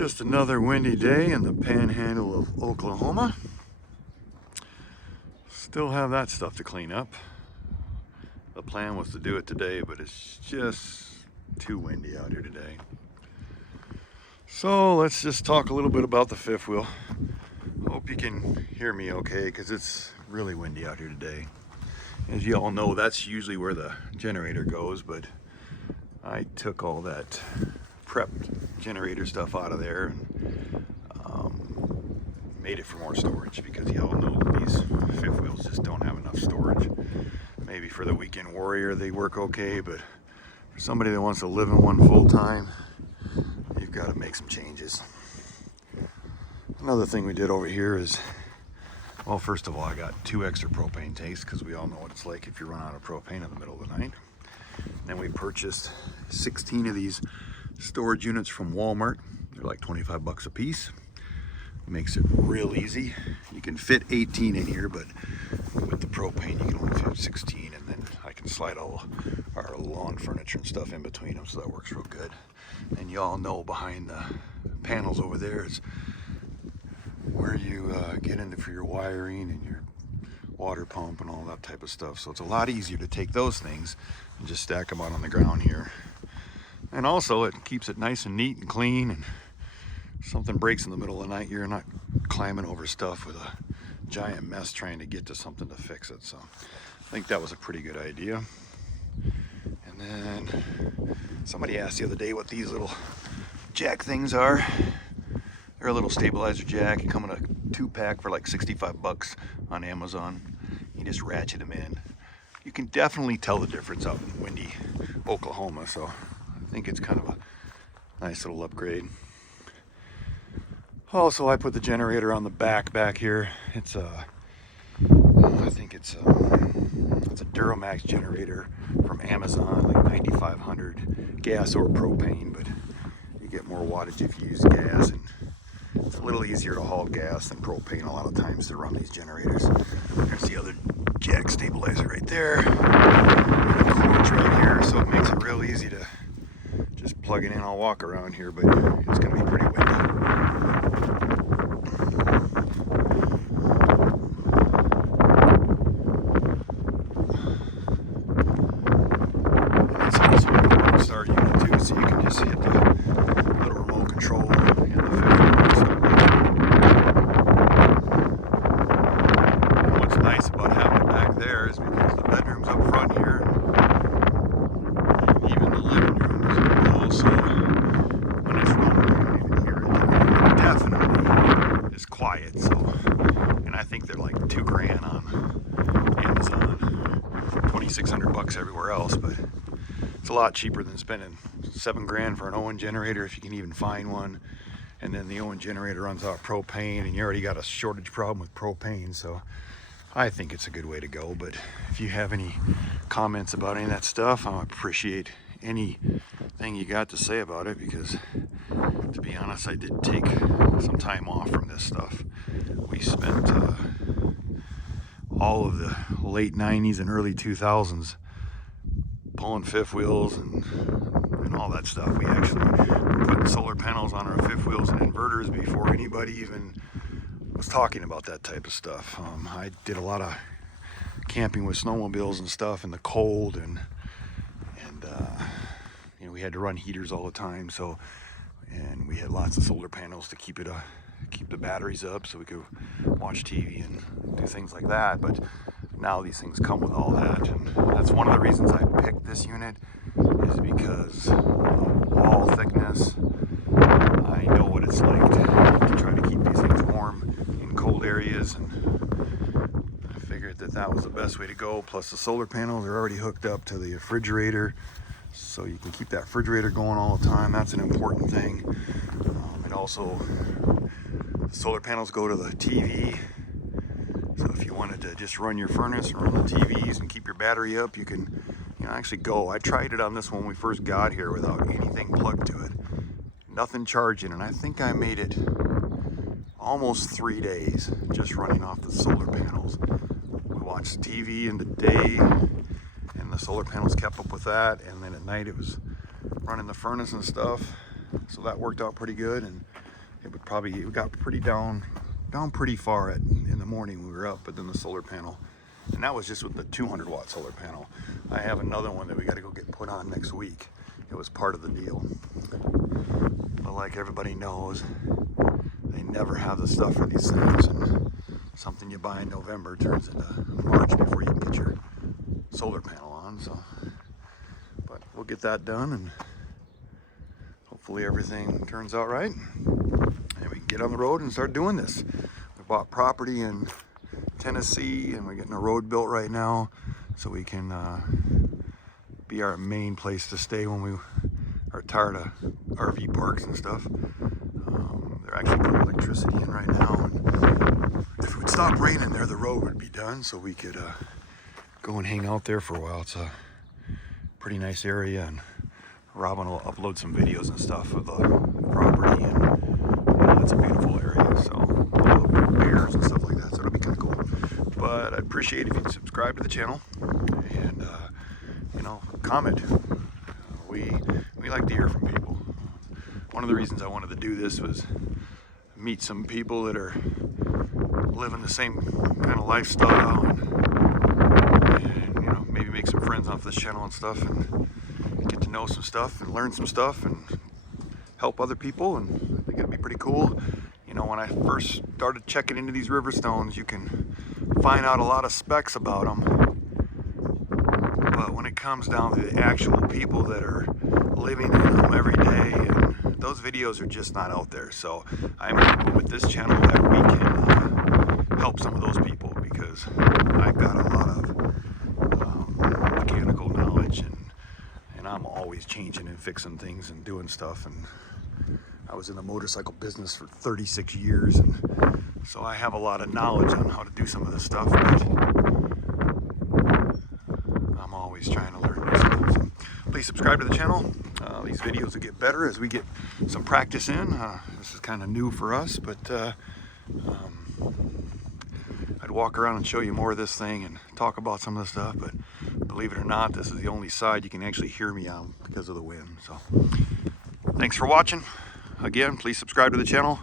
Just another windy day in the panhandle of Oklahoma. Still have that stuff to clean up. The plan was to do it today, but it's just too windy out here today. So let's just talk a little bit about the fifth wheel. Hope you can hear me okay, because it's really windy out here today. As you all know, that's usually where the generator goes, but I took all that prepped generator stuff out of there and made it for more storage, because you all know these fifth wheels just don't have enough storage. Maybe for the weekend warrior they work okay, but for somebody that wants to live in one full time, you've got to make some changes. Another thing we did over here is, well, first of all, I got 2 extra propane tanks, because we all know what it's like if you run out of propane in the middle of the night. Then we purchased 16 of these storage units from Walmart. They're like 25 bucks a piece. Makes it real easy. You can fit 18 in here, but with the propane you can only fit 16, and then I can slide all our lawn furniture and stuff in between them, so that works real good. And you all know behind the panels over there is where you get into for your wiring and your water pump and all that type of stuff. So it's a lot easier to take those things and just stack them out on the ground here. And also it keeps it nice and neat and clean, and if something breaks in the middle of the night, you're not climbing over stuff with a giant mess trying to get to something to fix it. So I think that was a pretty good idea. And then somebody asked the other day what these little jack things are. They're a little stabilizer jack. You come in a 2-pack for like 65 bucks on Amazon. You just ratchet them in. You can definitely tell the difference out in windy Oklahoma, so I think it's kind of a nice little upgrade. Also, I put the generator on the back here. It's I think it's a Duramax generator from Amazon, like 9500 gas or propane, but you get more wattage if you use gas, and it's a little easier to haul gas than propane a lot of times to run these generators. There's the other jack stabilizer right there, and the cords right here, so it makes it real easy to just plug it in. I'll walk around here, but it's going to be pretty windy. And it's also a start unit too, so you can just hit the little remote control in the fifth wheel. And what's nice about having it back there is because the bedroom's up front here, and even the living room is in the middle, so when it's running, you don't even hear it. It definitely is quiet. So, and I think they're like $2,000 on Amazon, 2,600 bucks everywhere else, but it's a lot cheaper than spending $7,000 for an Owen generator, if you can even find one. And then the Owen generator runs out propane, and you already got a shortage problem with propane. So I think it's a good way to go. But if you have any comments about any of that stuff, I appreciate anything you got to say about it, because to be honest, I did take some time off from this stuff. We spent all of the late 90s and early 2000s pulling fifth wheels and all that stuff. We actually were putting solar panels on our fifth wheels and inverters before anybody even was talking about that type of stuff. I did a lot of camping with snowmobiles and stuff in the cold, and you know, we had to run heaters all the time. So, and we had lots of solar panels to keep the batteries up, so we could watch TV and do things like that. But now these things come with all that, and that's one of the reasons I picked this unit, is because of wall thickness. I know what it's like to try to keep these things warm in cold areas, and I figured that was the best way to go. Plus the solar panels are already hooked up to the refrigerator, so you can keep that refrigerator going all the time. That's an important thing. And also, the solar panels go to the TV. So if you wanted to just run your furnace and run the TVs and keep your battery up, you can, actually go. I tried it on this one when we first got here without anything plugged to it. Nothing charging, and I think I made it almost 3 days just running off the solar panels. We watched TV in the day, and the solar panels kept up with that, and then at night it was running the furnace and stuff, so that worked out pretty good. And it got pretty down pretty far in the morning we were up, but then the solar panel, and that was just with the 200-watt solar panel. I have another one that we got to go get put on next week. It was part of the deal. But like everybody knows, they never have the stuff for these things, and something you buy in November turns into March before you can get your solar panel on. So, but we'll get that done, and hopefully everything turns out right, and we can get on the road and start doing this. We bought property in Tennessee, and we're getting a road built right now, so we can be our main place to stay when we are tired of RV parks and stuff. They're actually putting electricity in right now, and if it would stop raining there, the road would be done, so we could go and hang out there for a while. It's a pretty nice area, and Robin will upload some videos and stuff of the property, and it's a beautiful area, so bears and stuff like that, so it'll be kind of cool. But I'd appreciate if you'd subscribe to the channel, and you know, comment. We like to hear from people. One of the reasons I wanted to do this was meet some people that are living the same kind of lifestyle, and you know, maybe make some friends off this channel and stuff, and get to know some stuff and learn some stuff and help other people. And I think it'd be pretty cool. You know, when I first started checking into these Riverstones, you can find out a lot of specs about them, but when it comes down to the actual people that are living in them every day, and those videos are just not out there. So I'm hoping with this channel that we can help some of those people, because I've got a lot of mechanical knowledge, and I'm always changing and fixing things and doing stuff, and I was in the motorcycle business for 36 years, and so I have a lot of knowledge on how to do some of this stuff, but I'm always trying to learn new stuff. So please subscribe to the channel. These videos will get better as we get some practice in. This is kind of new for us, but I'd walk around and show you more of this thing and talk about some of the stuff, but believe it or not, this is the only side you can actually hear me on because of the wind. So thanks for watching. Again, please subscribe to the channel.